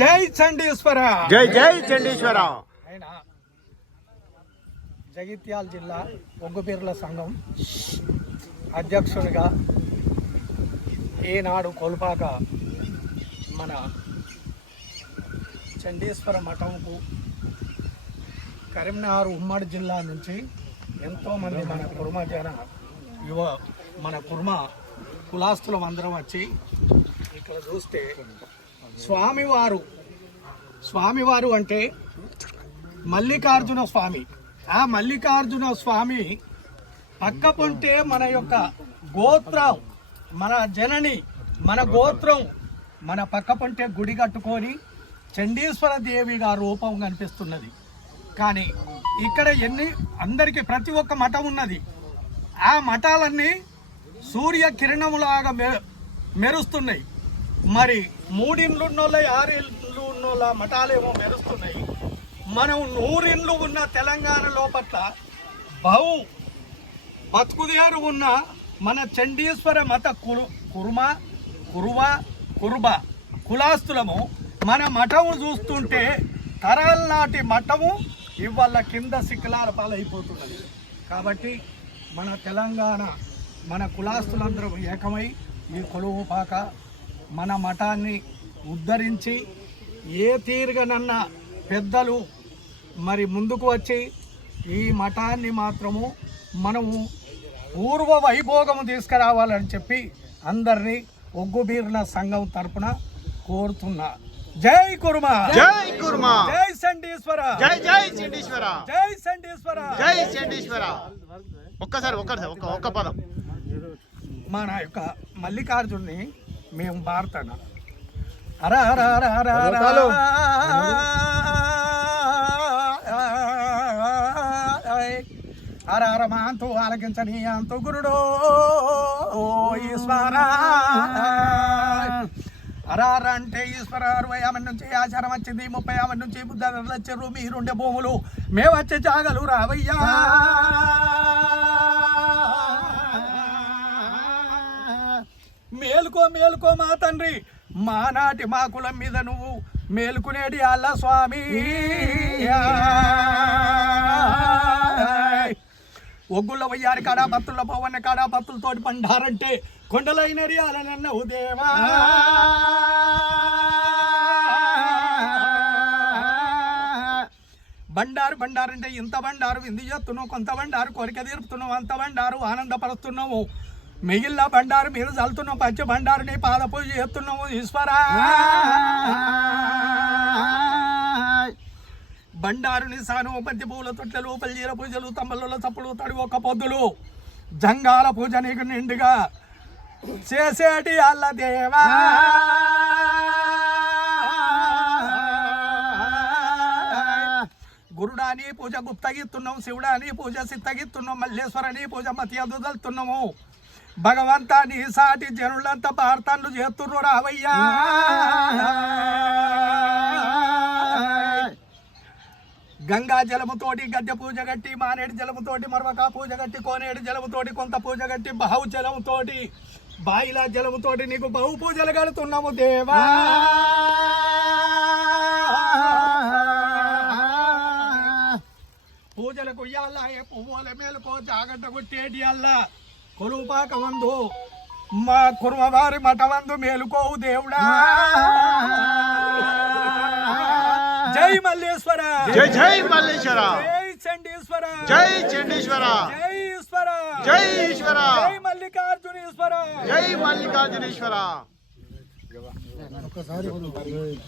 జై చండీశ్వర. జై జై చండీశ్వర. జగిత్యాల జిల్లా ఒగ్గుపీర్ల సంఘం అధ్యక్షుడిగా ఈనాడు కోల్పాక మన చండీశ్వర మఠంకు కరీంనగర్ ఉమ్మడి జిల్లా నుంచి ఎంతోమంది మన కుర్మ మన కుర్మ కులాస్తులం అందరం వచ్చి ఇక్కడ చూస్తే స్వామివారు అంటే మల్లికార్జున స్వామి. ఆ మల్లికార్జున స్వామి పక్క పొంటే మన యొక్క గోత్రం, మన జనని, మన గోత్రం మన పక్క పొంటే గుడి కట్టుకొని చండీశ్వర దేవిగా రూపం కనిపిస్తున్నది. కానీ ఇక్కడ అందరికీ ప్రతి ఒక్క మఠం ఉన్నది. ఆ మఠాలన్నీ సూర్య కిరణములాగా మెరుస్తున్నాయి. మరి 3 ఇండ్లు ఉన్నోళ్ళ 6 ఇండ్లు ఉన్నోళ్ళ మఠాలేమో మెరుస్తున్నాయి. మనం 100 ఇండ్లు ఉన్న తెలంగాణ లోపట్ల బతుకుదేరు ఉన్న మన చండీశ్వర మత కురుబ కులాస్తులము మన మఠము చూస్తుంటే తరాల నాటి మఠము ఇవాళ కింద శిఖలాల పాలైపోతున్నది. కాబట్టి మన తెలంగాణ మన కులాస్తులందరూ ఏకమై ఈ కొలువుపాక మన మఠాన్ని ఉద్ధరించి ఏ తీరుగానన్న పెద్దలు మరి ముందుకు వచ్చి ఈ మఠాన్ని మాత్రము మనము పూర్వ వైభోగము తీసుకురావాలని చెప్పి అందరినీ ఒగ్గుబీర్ల సంఘం తరపున కోరుతున్నా. జై కుర్మా, జై కుర్మా, జై చండీశ్వర, జై జై చండీశ్వర, జై చండీశ్వర, జై చండీశ్వర. ఒక్కసారి ఒక్క పదం. మన యొక్క మల్లికార్జున్ని మేము భారతన అరా అరా అరా అరా అర అర మాంతు ఆలకించని అంతు గురుడో ఈశ్వర. అరార అంటే ఈశ్వర 60 నుంచి ఆచారం వచ్చింది, 30 నుంచి బుద్ధ వచ్చారు. మీరుండే భూములు మేము వచ్చే జాగలు రావయ్యా. మేలుకో మా తండ్రి, మా నాటి మా కులం మీద నువ్వు మేలుకునేటి అల్ల స్వామి. ఒగ్గుల వయ్యారి కాడా భక్తుల పవన్న కాడా భక్తులతోటి పండారంటే కొండలైనరి అలనన్నవు దేవా. బండారు అంటే ఇంత బండారు విందు చేస్తున్నావు, కొంత బండారు కోరిక తీరుపుతున్నావు, అంత బండారు ఆనందపరుస్తున్నావు. మిగిలిన బండారు మీరు చల్లుతున్నావు, పచ్చి బండారుని పాద పూజ చేస్తున్నావు ఈశ్వరా. బండారుని సాను బంతి పూల తొట్టెలు, పల్లీల పూజలు, తమ్మల చప్పులు, తడి ఒక్క పొద్దులు, జంగాల పూజ నీకు నిండుగా చేసేటి అల్ల దేవా. గురుడాని పూజ గుప్తగిస్తున్నాము, శివుడాని పూజ సిత్తగిస్తున్నాము, మల్లేశ్వరని పూజ మతి అదుదలుతున్నాము. భగవంతా నీ సాటి జనులంతా భారతాలు చేస్తున్నారు రావయ్యా. గంగా జలముతోటి గద్దె పూజ కట్టి, మానేడు జలముతోటి మరొక పూజ కట్టి, కోనేడు జలముతోటి కొంత పూజ కట్టి, బహు జలముతోటి బాయిల జలముతోటి నీకు బహు పూజలు కడుతున్నాము దేవా. పూజలకు ఇయ్యాల పువ్వుల మేలుకో జాగంట కొట్టేటి అల్లా కొలుపాక వందు మా కుర్మవారి మఠవందు మేలుకోవు దేవుడా. జై మల్లేశ్వర, జై జై మల్లేశ్వర, జై చండీశ్వర, జై చండీశ్వర, జై ఈశ్వర, జై ఈశ్వర, జై మల్లికార్జునేశ్వర, జై మల్లికార్జునేశ్వర.